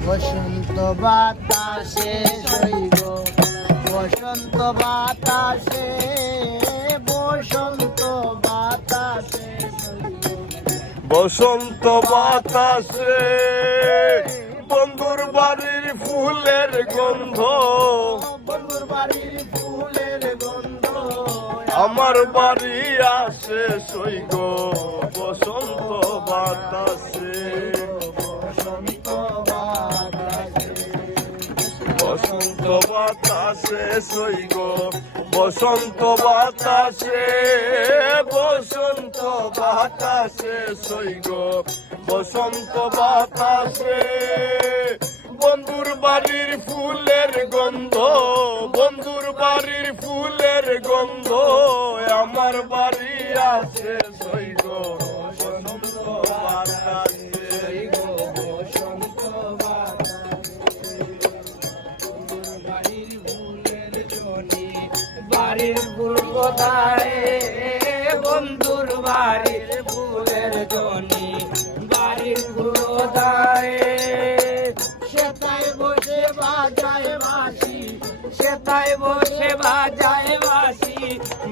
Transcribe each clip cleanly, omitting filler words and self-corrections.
বসন্ত বাতাসে সইব বসন্ত বাতাসে বসন্ত বাতাসে বসন্ত বাতাসে বন্ধুর বাড়ির ফুলের গন্ধ বন্ধুর বাড়ির ফুলের গন্ধ আমার বাড়ি আসে সইগ বসন্ত বাতাসে বসন্ত বাতাসে বসন্ত বাতাসে সইগ বসন্ত বাতাসে বসন্ত বাতাসে সইগ বসন্ত বাতাসে বন্ধুর বাড়ির ফুলের গন্ধ বন্ধুর বাড়ির ফুলের গন্ধ আমার বাড়ি আছে সইগ বসন্ত বাতাসে বসন্ত বাড়ির ফুল কোথায় বন্ধুর বাড়ির ফুলের জনি বাড়ির ফুল কোথায় সেটাই বসে বাজায় বাসি সেটাই বসে বাজায় বাসি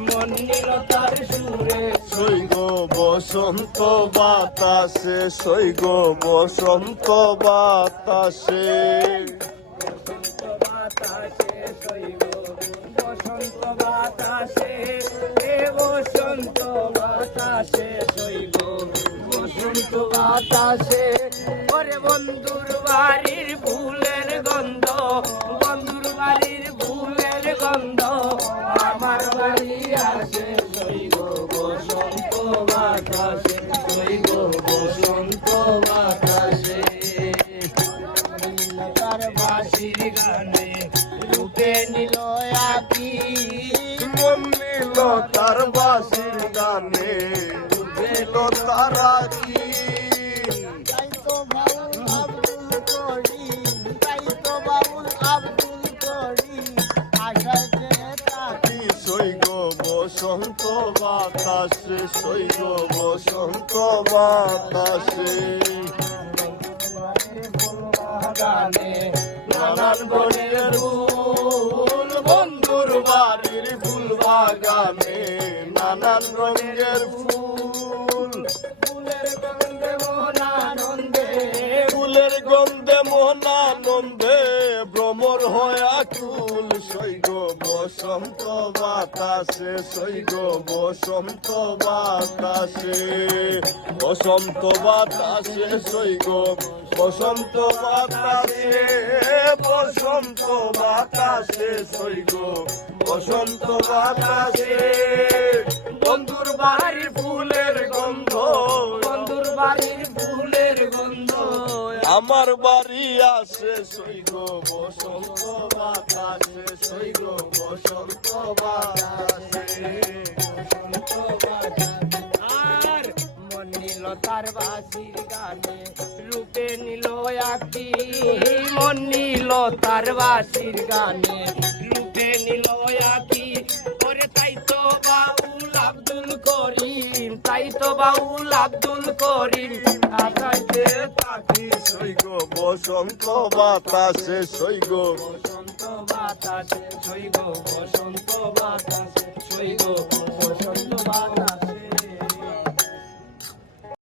মন নিল তার সুরে সইগ বসন্ত বাতাসে সইগ বসন্ত বাতাসে বাতাসে সইব বসন্ত বাতাসে বসন্ত বাতাসে সইব বসন্ত বাতাসে ওরে বন্ধুর বাড়ির ফুলের গন্ধ বন্ধুর বাড়ির ফুলের গন্ধ আমার বাড়ি আসে সইব বসন্ত বাতাসে সইব বসন্ত বাতাসে তার বাঁশির গানে রূপে নিল আকি মন নিল তার বাঁশির গানে দিল তারা কি তাই তো বাউল আব্দুল করি তাই তো বাউল আব্দুল করি আশায় যে তাকি সইগ বসন্ত বাতাসে সইগ বসন্ত বাতাসে গানে নানান বনের ফুল বন্ধুর বাড়ির ফুল বাগানে নানান রঙের ফুল ফুলের গন্ধে মনানন্দে ফুলের গন্ধে মনানন্দে ভ্রমর হয় আকুল সইগ বসন্ত বাতাসে সইগ বসন্ত বাতাসে বসন্ত বাতাসে সইগ বসন্ত বাতাসে বসন্ত বাতাসে সইগ বসন্ত বাতাসে বন্ধুর বাড়ির ফুলের গন্ধ বন্ধুর বাড়ির ফুলের গন্ধ আমার বাড়ি আসে সইগ বসন্ত বাতাসে সইগ বসন্ত বাতাসে আর মন নিল তার বাঁশির গানে রূপে নিল আকি মন নিল তার বাঁশির গানে রূপে নিল আকি ওরে তাই তো বাউল আব্দুল করিম তাই তো বাউল আব্দুল করিম আকাশে পাখি সইগ বসন্ত বাতাসে সইগ বসন্ত বাতাসে সইগ বসন্ত বাতাসে সইগ বসন্ত বাতাসে